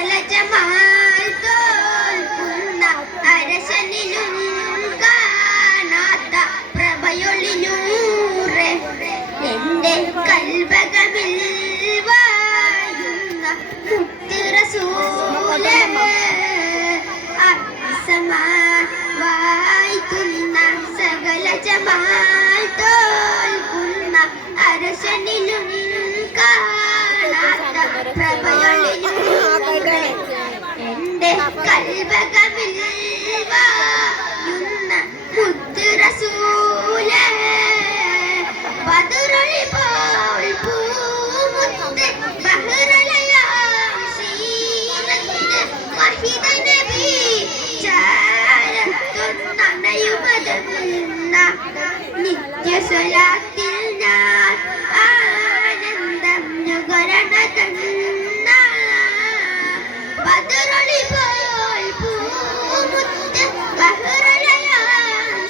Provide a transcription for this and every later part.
സകല ജമാൽ തോൽക്കുന്ന അരശനിലും കാണാത്ത പ്രഭയൊളിനൂറെ എന്റെ കൽബകമിൽ വായുന്ന മുത്ത് റസൂലേ വായിക്കുന്ന സകല ജമാൽ തോൽക്കുന്ന അരശനിലും കാണാത്ത പ്രഭയൊളിനൂറെ എന്റെ കൽബകമിൽ വായുന്ന മുത്ത് റസൂലേ ബദറൊളി പോൽ പൂമുത്ത് ബഹ്റലയാം സീനത്ത് വഹിദ നബി ചാരത്തൊന്നണയുമതുന്ന നിത്യസ്വലാത്തിൽ ഞാൻ ആനന്ദം നുകരണതന്ന ബദറൊളി പോൽ പൂമുത്ത് ബഹ്റലയാം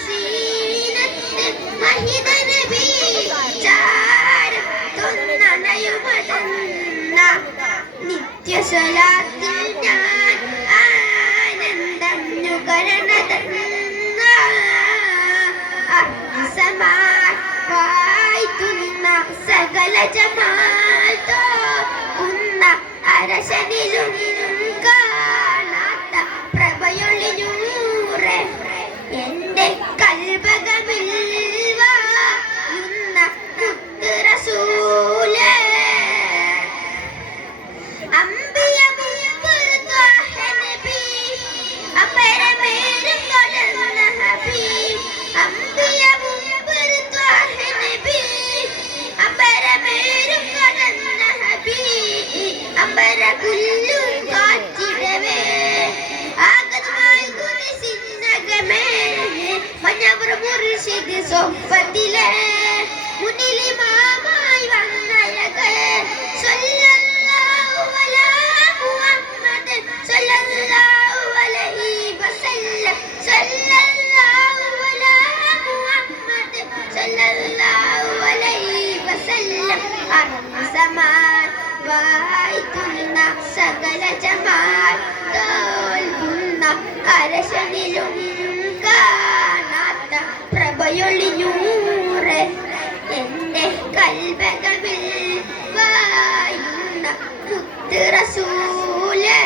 സീനത്ത് വഹിദ നബി ചാരത്തൊന്നണയുമതുന്ന നിത്യസ്വലാത്തിൽ ഞാൻ ആനന്ദം നുകരണതന്ന വായിക്കുന്ന സകല ജമാൽ തോൽക്കുന്ന അരശനിലും കാണാത്ത പ്രഭയൊളിനൂറെ എന്റെ കൽബകമിൽ വായുന്ന മുത്ത് റസൂലേ അംബിയ മുമ്പ് ത്വാഹ നബി അപരമേരും കൊള്ളുന്ന ഹബീബ് അംബിയ മുമ്പ് ത്വാഹ നബി അപരമേരും കൊള്ളുന്ന ഹബീബ് അമ്പര കുല്ലും കാറ്റിടവേ ആകതുമായി കുരിശിനകമേ മഞ്ഞവർ മുർഷിദ് സൊഫത്തിലെ മുന്നിലിമാമായി വന്നഴക് സല്ലല്ലാഹു അലാ മുഹമ്മദ് സല്ലല്ലാഹു അലൈഹി വസല്ലം സല്ലല്ലാഹു അലാ മുഹമ്മദ് സല്ലല്ലാഹു അലൈഹി വസല്ലം അർസമാൻ വായിക്കുന്ന സകല ജമാൽ തോൽക്കുന്ന അരശനിലും കാണാത്ത പ്രഭയൊളിനൂറെ എന്റെ കൽബകമിൽ വായുന്ന മുത്ത് റസൂലേ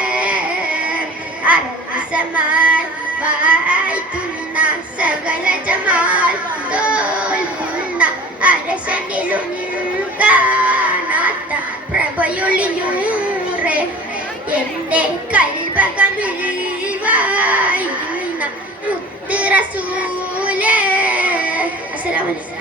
അർസമാൻ വായിക്കുന്ന സകല ജമാൽ തോൽക്കുന്ന അരശനിലും കാണാത്ത പ്രഭയൊളിനൂറെ എന്റെ കൽബകമിൽ വായുന്ന മുത്ത് റസൂലേ. അസ്സലാമു അലൈക്കും.